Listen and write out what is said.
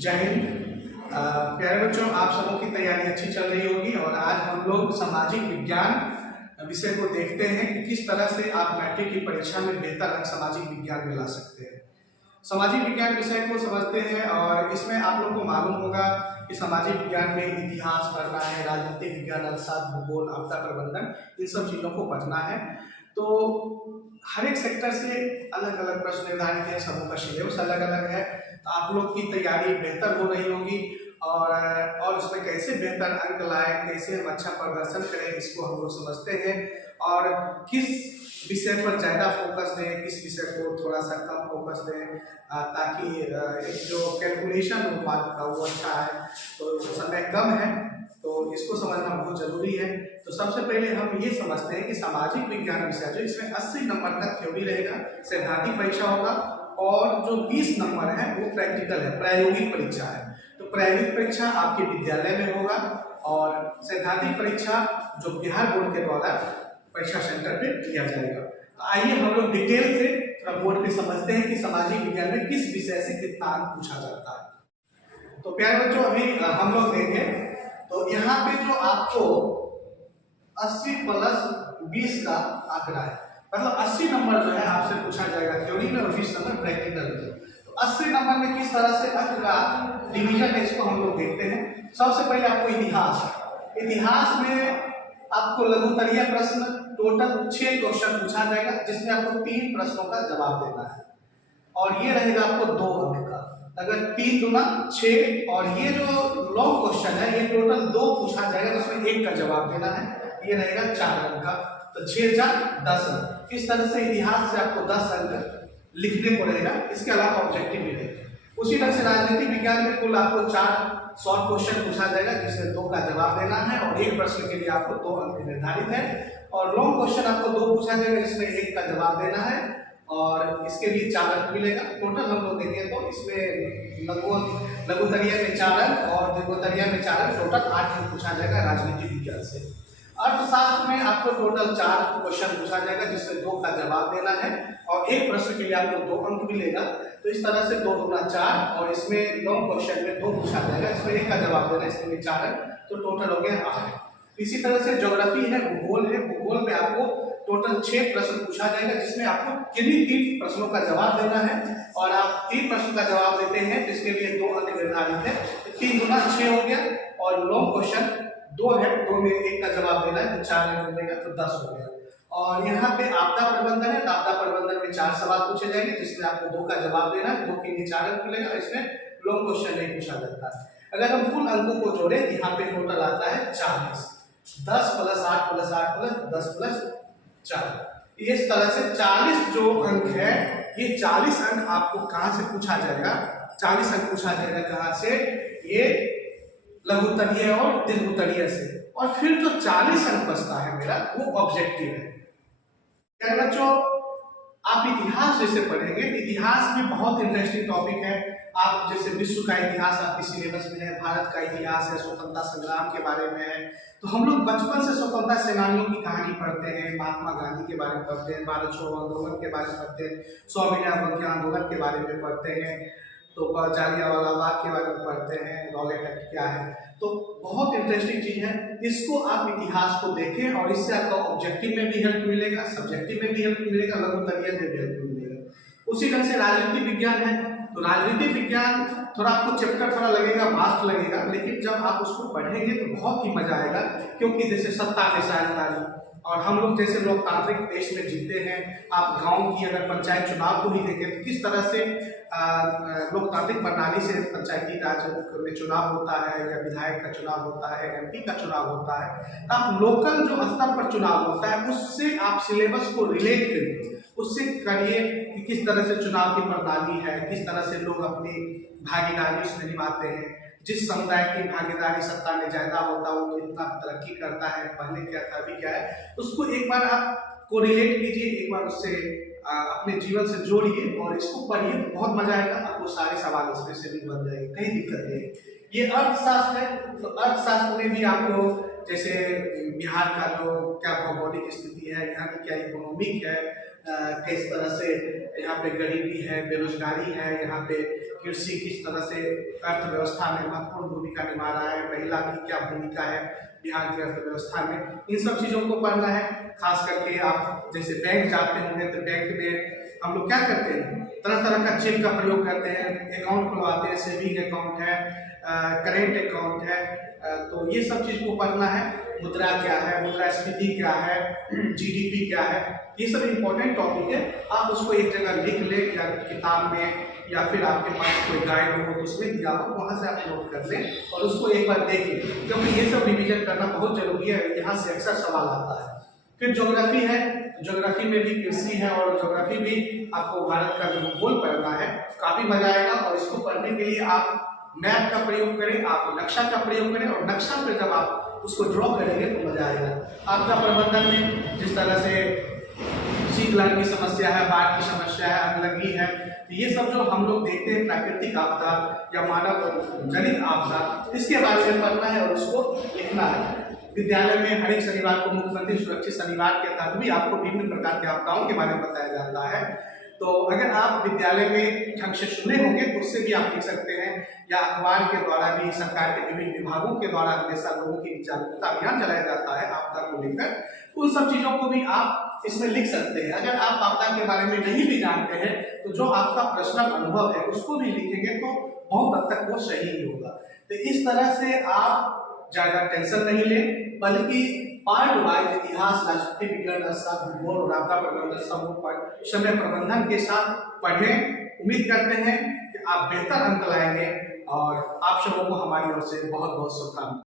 जय हिंद। प्यारे बच्चों, आप सबों की तैयारी अच्छी चल रही होगी और आज हम लोग सामाजिक विज्ञान विषय को देखते हैं कि किस तरह से आप मैट्रिक की परीक्षा में बेहतर अंक सामाजिक विज्ञान में ला सकते हैं। सामाजिक विज्ञान विषय को समझते हैं और इसमें आप लोग को मालूम होगा कि सामाजिक विज्ञान में इतिहास पढ़ना है, राजनीतिक विज्ञान, अर्थशास्त्र, भूगोल, आपदा प्रबंधन, इन सब चीज़ों को पढ़ना है। तो हर एक सेक्टर से अलग अलग प्रश्न निर्धारित है, सबों का सिलेबस अलग अलग है। तो आप लोग की तैयारी बेहतर हो रही होगी और उसमें कैसे बेहतर अंक लाए, कैसे हम अच्छा प्रदर्शन करें, इसको हम लोग समझते हैं। और किस विषय पर ज़्यादा फोकस दें, किस विषय को थोड़ा सा कम फोकस दें, ताकि एक जो कैलकुलेशन हो मार्क का वो अच्छा है। तो समय कम है तो इसको समझना बहुत जरूरी है। तो सबसे पहले हम ये समझते हैं कि सामाजिक विज्ञान विषय जो इसमें 80 नंबर का थ्योरी रहेगा, सैद्धांतिक परीक्षा होगा, और जो 20 नंबर है वो प्रैक्टिकल है, प्रायोगिक परीक्षा है। तो प्रायोगिक परीक्षा आपके विद्यालय में होगा और सैद्धांतिक परीक्षा जो बिहार बोर्ड के द्वारा परीक्षा सेंटर पे किया जाएगा। तो आइए हम लोग डिटेल से थोड़ा बोर्ड पे समझते हैं कि सामाजिक विज्ञान में किस विषय से कितना अंक पूछा जाता है। तो प्यारे बच्चों, अभी हम लोग देखें तो यहाँ पे जो आपको 80 + 20 का आंकड़ा है, मतलब 80 नंबर जो है आपसे पूछा जाएगा थ्योरी में और 20 नंबर प्रैक्टिकल में। तो 80 नंबर में किस तरह से अंक का डिवीजन है इसको हम लोग देखते हैं। सबसे पहले आपको इतिहास में आपको लघुतरीय प्रश्न टोटल 6 क्वेश्चन पूछा जाएगा, जिसमें आपको 3 प्रश्नों का जवाब देना है और ये रहेगा आपको 2 अंक का। अगर 3 दूना 6 और ये जो लॉन्ग क्वेश्चन है ये टोटल 2 पूछा जाएगा, जिसमें 1 का जवाब देना है, ये रहेगा 4 अंक का। तो 6 × 10 अंक। इस तरह से इतिहास से आपको 10 अंक लिखने को रहेगा। इसके अलावा ऑब्जेक्टिव भी रहेगा। उसी ढंग से राजनीतिक विज्ञान में कुल आपको 4 शॉर्ट क्वेश्चन पूछा जाएगा, जिसमें 2 का जवाब देना है और 1 प्रश्न के लिए आपको 2 अंक निर्धारित है। और लॉन्ग क्वेश्चन आपको 2 पूछा जाएगा, जिसमें 1 का जवाब देना है और इसके लिए 4 अंक मिलेगा। टोटल हम लोग देखें तो इसमें लघुतरीय में 4 अंक और दीर्घोत्तरीय में 4 अंक, टोटल 8 अंक पूछा जाएगा राजनीतिक विज्ञान से। अर्थशास्त्र में आपको टोटल 4 क्वेश्चन पूछा जाएगा, जिसमें 2 का जवाब देना है और 1 प्रश्न के लिए आपको 2 अंक मिलेगा। तो इस तरह से 2 दूना 4 और इसमें लॉन्ग क्वेश्चन में 2 पूछा जाएगा, इसमें 1 का जवाब देना है, इसके लिए 4 अंक, तो टोटल हो गया 8। इसी तरह से ज्योग्राफी है, भूगोल है। भूगोल में आपको टोटल 6 प्रश्न पूछा जाएगा, जिसमें आपको किन्हीं 3 प्रश्नों का जवाब देना है और आप 3 प्रश्न का जवाब देते हैं तो इसके लिए 2 अंक निर्धारित है। तो 3 दूना 6 हो गया और लॉन्ग क्वेश्चन 2 है, 2 में 1 का जवाब देना है तो 4 अंक मिलेगा, तो 10 हो गया। और यहाँ पे आपदा प्रबंधन है, तो आपदा प्रबंधन में 4 सवाल पूछे जाएंगे, जिसमें आपको 2 का जवाब देना है, 2 के लिए 4 अंक मिलेगा। इसमें लॉन्ग क्वेश्चन नहीं पूछा जाता है। अगर हम कुल अंकों को जोड़े, यहाँ पे टोटल आता है 40। 10 + 8 + 8 + 10 + 4। इस तरह से 40 जो अंक है, ये 40 अंक आपको कहाँ से पूछा जाएगा? 40 अंक पूछा जाएगा कहाँ से? ये लघुतरीय और दीर्घोत्तरीय से। और फिर जो 40 अंक बचता है मेरा, वो ऑब्जेक्टिव है। क्या बच्चों, आप इतिहास जैसे पढ़ेंगे, इतिहास में बहुत इंटरेस्टिंग टॉपिक है। आप जैसे विश्व का इतिहास आपके सिलेबस में है, भारत का इतिहास है, स्वतंत्रता संग्राम के बारे में है। तो हम लोग बचपन से स्वतंत्रता सेनानियों की कहानी पढ़ते हैं, महात्मा गांधी के बारे में पढ़ते हैं, भारत छोड़ो आंदोलन के बारे में पढ़ते हैं, स्वाभिमान अवज्ञा आंदोलन के बारे में पढ़ते हैं, तो जालियांवाला बाग के बारे में पढ़ते हैं, रॉलेट एक्ट क्या है। तो बहुत इंटरेस्टिंग चीज है, इसको आप इतिहास को देखें और इससे आपका ऑब्जेक्टिव में भी हेल्प मिलेगा, सब्जेक्टिव में भी हेल्प मिलेगा, लघुतरीय में भी हेल्प मिलेगा। उसी ढंग से राजनीतिक विज्ञान है, तो राजनीतिक विज्ञान थोड़ा आपको चैप्टर थोड़ा लगेगा, वास्ट लगेगा, लेकिन जब आप उसको पढ़ेंगे तो बहुत ही मजा आएगा। क्योंकि जैसे सत्ता के साझेदारी, और हम लोग जैसे लोकतांत्रिक देश में जीते हैं, आप गांव की अगर पंचायत चुनाव को भी देखें तो किस तरह से लोकतांत्रिक प्रणाली से पंचायती राज में चुनाव होता है, या विधायक का चुनाव होता है, एमपी का चुनाव होता है। तो आप लोकल जो स्तर पर चुनाव होता है, उससे आप सिलेबस को रिलेट करिए, उससे करिए कि किस तरह से चुनाव की प्रणाली है, किस तरह से लोग अपनी भागीदारी उसमें निभाते हैं। जिस समुदाय की भागीदारी सत्ता में ज्यादा होता है वो कितना तरक्की करता है, पहले क्या था अभी क्या है, उसको एक बार आप कोरिलेट कीजिए, एक बार उससे अपने जीवन से जोड़िए और इसको पढ़िए, बहुत मजा आएगा। आपको सारे सवाल इसमें से भी बन जाएंगे, कहीं दिक्कत नहीं। ये अर्थशास्त्र है, तो अर्थशास्त्र में भी आपको जैसे बिहार का जो क्या भौगोलिक स्थिति है, यहाँ की क्या इकोनॉमिक है, किस तरह से यहाँ पे गरीबी है, बेरोजगारी है, यहाँ पे कृषि किस तरह से अर्थव्यवस्था में महत्वपूर्ण भूमिका निभा रहा है, महिला की क्या भूमिका है बिहार की अर्थव्यवस्था में, इन सब चीज़ों को पढ़ना है। खास करके आप जैसे बैंक जाते होंगे तो बैंक में हम लोग क्या करते हैं, तरह तरह का चेक का प्रयोग करते हैं, अकाउंट खुलवाते हैं, सेविंग अकाउंट है, करेंट अकाउंट है, तो ये सब चीज़ को पढ़ना है। मुद्रा क्या है, मुद्रास्फीति क्या है, जीडीपी क्या है, ये सब इम्पोर्टेंट टॉपिक है। आप उसको एक जगह लिख लें या किताब में या फिर आपके पास कोई गाइड हो तो उसमें दिया हो, वहाँ से आप नोट कर लें और उसको एक बार देख लें, क्योंकि ये सब रिवीजन करना बहुत जरूरी है। यहाँ से अक्सर सवाल आता है। फिर ज्योग्राफी है, ज्योग्राफी में भी कृषि है और ज्योग्राफी भी आपको भारत का जो भूगोल पढ़ना है, काफ़ी मजा आएगा। और इसको पढ़ने के लिए आप मैप का प्रयोग करें, आप नक्शा का प्रयोग करें, और नक्शा पर जब आप उसको ड्रॉ करेंगे तो मजा आएगा। आपका प्रबंधन में जिस तरह से शीतलहर की समस्या है, बाढ़ की समस्या है, अगलगी है, तो ये सब जो हम लोग देखते हैं प्राकृतिक आपदा या मानव जनित आपदा, इसके बारे में पढ़ना है और उसको लिखना है। विद्यालय में हर एक शनिवार को मुख्यमंत्री सुरक्षित शनिवार के तहत भी आपको विभिन्न प्रकार के आपदाओं के बारे में बताया जाता है। तो अगर आप विद्यालय में ढंग से सुने होंगे तो उससे भी आप लिख सकते हैं, या अखबार के द्वारा भी सरकार के विभिन्न विभागों के द्वारा हमेशा लोगों की जागरूकता अभियान चलाया जाता है आपदा को लेकर, उन सब चीज़ों को भी आप इसमें लिख सकते हैं। अगर आप आपदा के बारे में नहीं भी जानते हैं तो जो आपका पर्सनल अनुभव है उसको भी लिखेंगे तो बहुत हद तक वो सही ही होगा। तो इस तरह से आप ज़्यादा टेंशन नहीं लें, बल्कि पार्ट वाइज इतिहास, राजनीति विज्ञान, अर्थशास्त्र, भूगोल और आपदा प्रबंधन सब समय प्रबंधन के साथ पढ़ें। उम्मीद करते हैं कि आप बेहतर अंक लाएंगे और आप सबों को हमारी ओर से बहुत बहुत शुभकामनाएं।